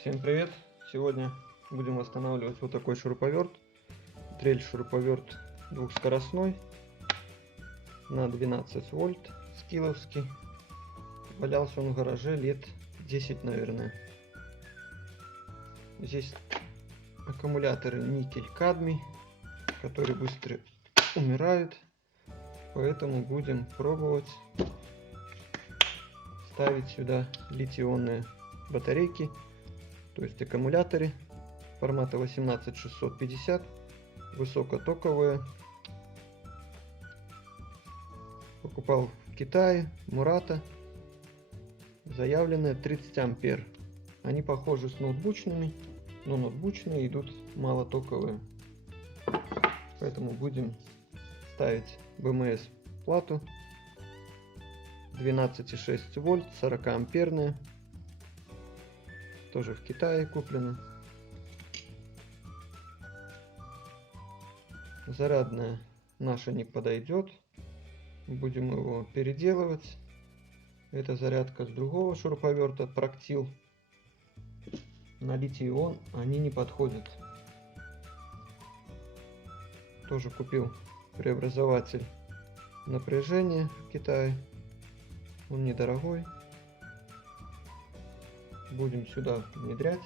Всем привет! Сегодня будем восстанавливать вот такой шуруповерт. Дрель шуруповерт двухскоростной на 12 вольт, скилловский. Валялся он в гараже лет 10, наверное. Здесь аккумуляторы никель-кадмий, которые быстро умирают. Поэтому будем пробовать ставить сюда литий-ионные батарейки. То есть аккумуляторы формата 18650, высокотоковые. Покупал в Китае, Мурата. Заявленные 30 ампер. Они похожи с ноутбучными, но ноутбучные идут малотоковые. Поэтому будем ставить БМС плату 12,6 вольт, 40 амперные. Тоже в Китае куплено. Зарядная наша не подойдет. Будем его переделывать. Это зарядка с другого шуруповерта Проктил. На литий-ион они не подходят. Тоже купил преобразователь напряжения в Китае. Он недорогой. Будем сюда внедрять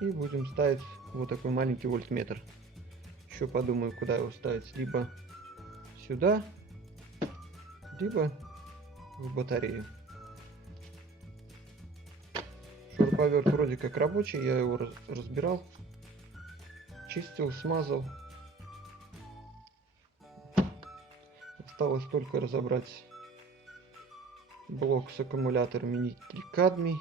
и будем ставить вот такой маленький вольтметр. Еще подумаю, куда его ставить: либо сюда, либо в батарею. Шуруповерт вроде как рабочий, я его разбирал, чистил, смазал. Осталось только разобрать блок с аккумуляторами никель-кадмий,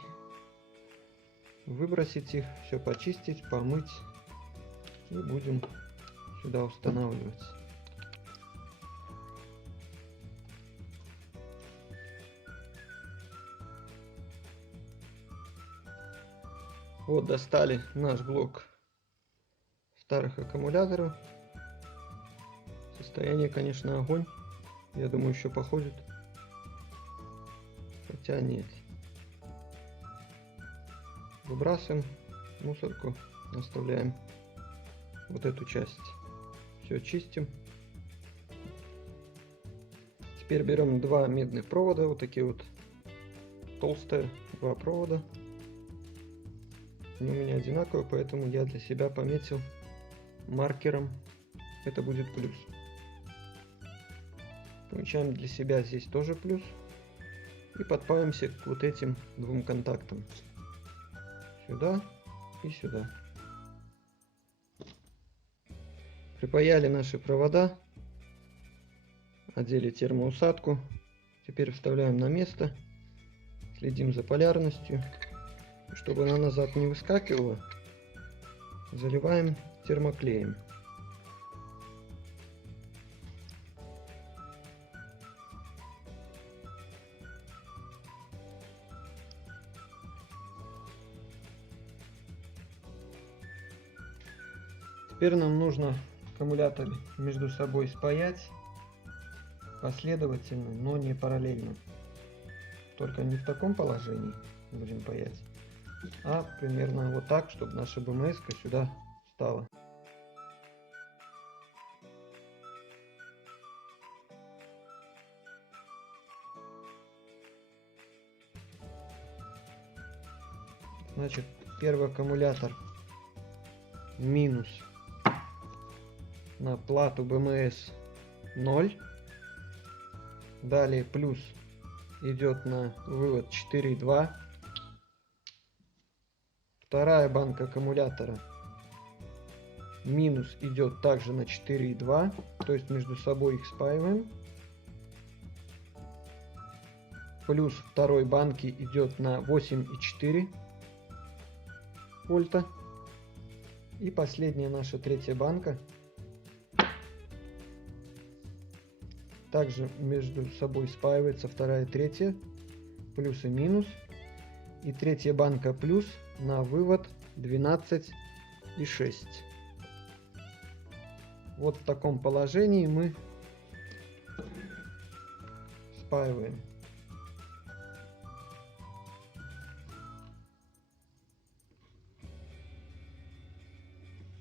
выбросить их, все почистить, помыть, и будем сюда устанавливать. Вот достали наш блок старых аккумуляторов. Состояние, конечно, огонь. Я думаю, еще походит. Хотя нет. Выбрасываем мусорку, оставляем вот эту часть. Все чистим. Теперь берем два медных провода, вот такие вот толстые два провода. Они у меня одинаковые, поэтому я для себя пометил маркером. Это будет плюс. Помечаем для себя здесь тоже плюс. И подпаиваемся к вот этим двум контактам. Сюда и сюда. Припаяли наши провода. Одели термоусадку. Теперь вставляем на место. Следим за полярностью. Чтобы она назад не выскакивала, заливаем термоклеем. Теперь нам нужно аккумуляторы между собой спаять последовательно, но не параллельно. Только не в таком положении будем паять, а примерно вот так, чтобы наша БМС сюда встала. Значит, первый аккумулятор минус на плату БМС 0. Далее плюс идет на вывод 4,2. Вторая банка аккумулятора минус идет также на 4,2. То есть между собой их спаиваем. Плюс второй банки идет на 8,4 вольта. И последняя наша третья банка также между собой спаивается, вторая и третья, плюс и минус. И третья банка плюс на вывод 12,6. Вот в таком положении мы спаиваем.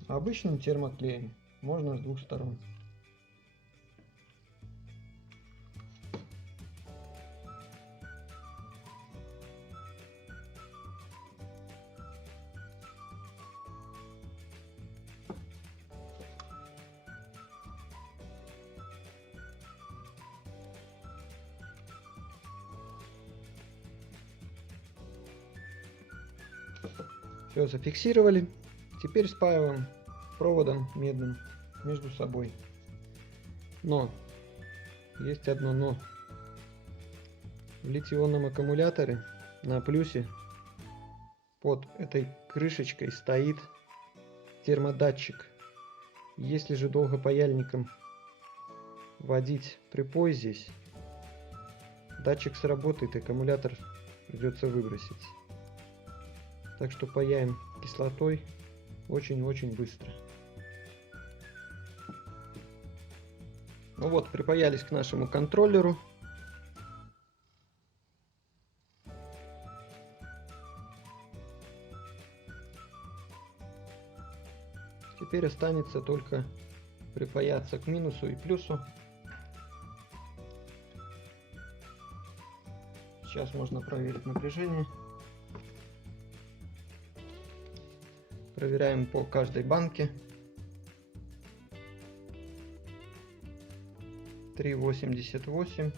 обычным термоклеем. Можно с двух сторон. Все зафиксировали. Теперь спаиваем проводом медным между собой. Но есть одно но. В литий-ионном аккумуляторе на плюсе под этой крышечкой стоит термодатчик. Если же долго паяльником водить припой здесь, датчик сработает, и аккумулятор придется выбросить. Так что паяем кислотой очень-очень быстро. Ну вот, припаялись к нашему контроллеру. Теперь останется только припаяться к минусу и плюсу. Сейчас можно проверить напряжение. Проверяем по каждой банке. 3,88.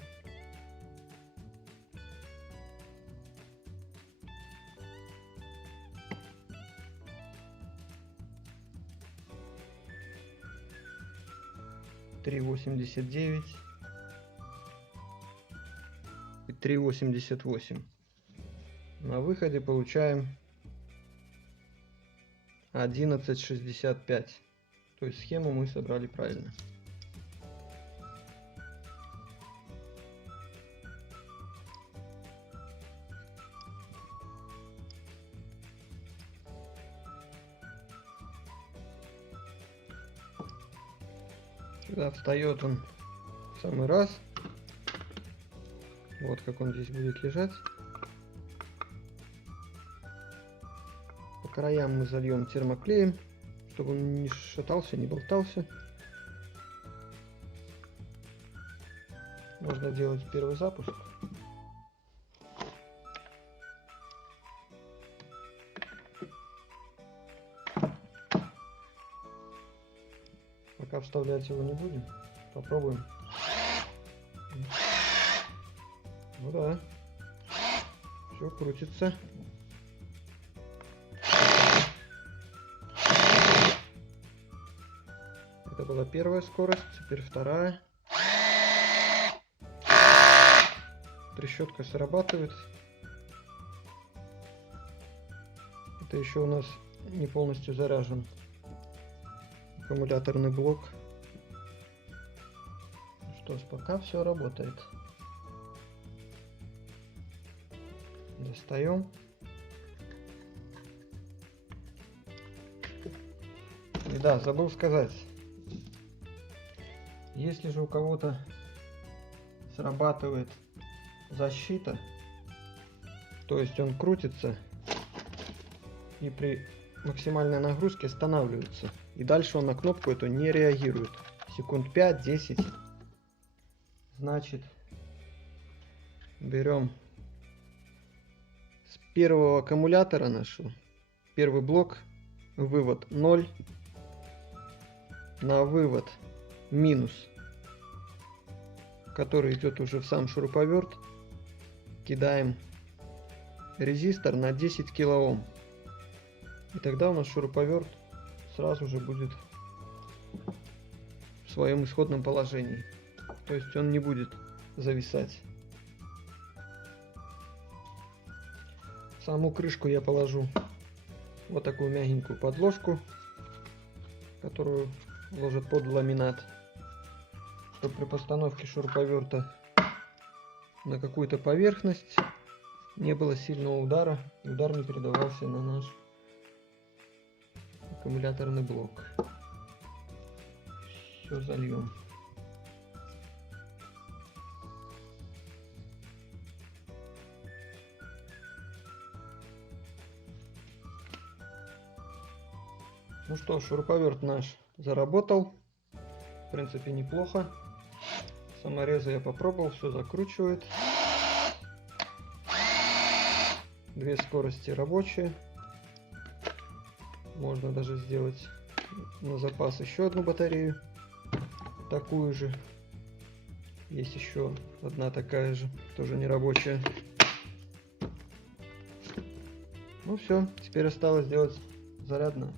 Три 89 и 3,88. На выходе получаем 11,65. То есть схему мы собрали правильно. Сюда встает он в самый раз. Вот как он здесь будет лежать. По краям мы зальем термоклеем, чтобы он не шатался, не болтался. Можно делать первый запуск. Пока вставлять его не будем. Попробуем. Ну да. Все крутится. Это была первая скорость, теперь вторая. Трещотка срабатывает. Это еще у нас не полностью заряжен аккумуляторный блок. Что ж, пока все работает. Достаем. И да, забыл сказать. Если же у кого-то срабатывает защита, то есть он крутится и при максимальной нагрузке останавливается. И дальше он на кнопку эту не реагирует. Секунд 5-10. Значит, берем с первого аккумулятора нашего первый блок, вывод 0, на вывод минус, который идет уже в сам шуруповерт, кидаем резистор на 10 килоом. И тогда у нас шуруповерт сразу же будет в своем исходном положении. То есть он не будет зависать. В саму крышку я положу вот такую мягенькую подложку, которую ложат под ламинат, чтобы при постановке шуруповерта на какую-то поверхность не было сильного удара, и удар не передавался на наш аккумуляторный блок. Все зальем. Ну что, шуруповерт наш заработал. В принципе, неплохо. Саморезы я попробовал, все закручивает. Две скорости рабочие. Можно даже сделать на запас еще одну батарею. Такую же. Есть еще одна такая же, тоже не рабочая. Ну все, теперь осталось сделать зарядную.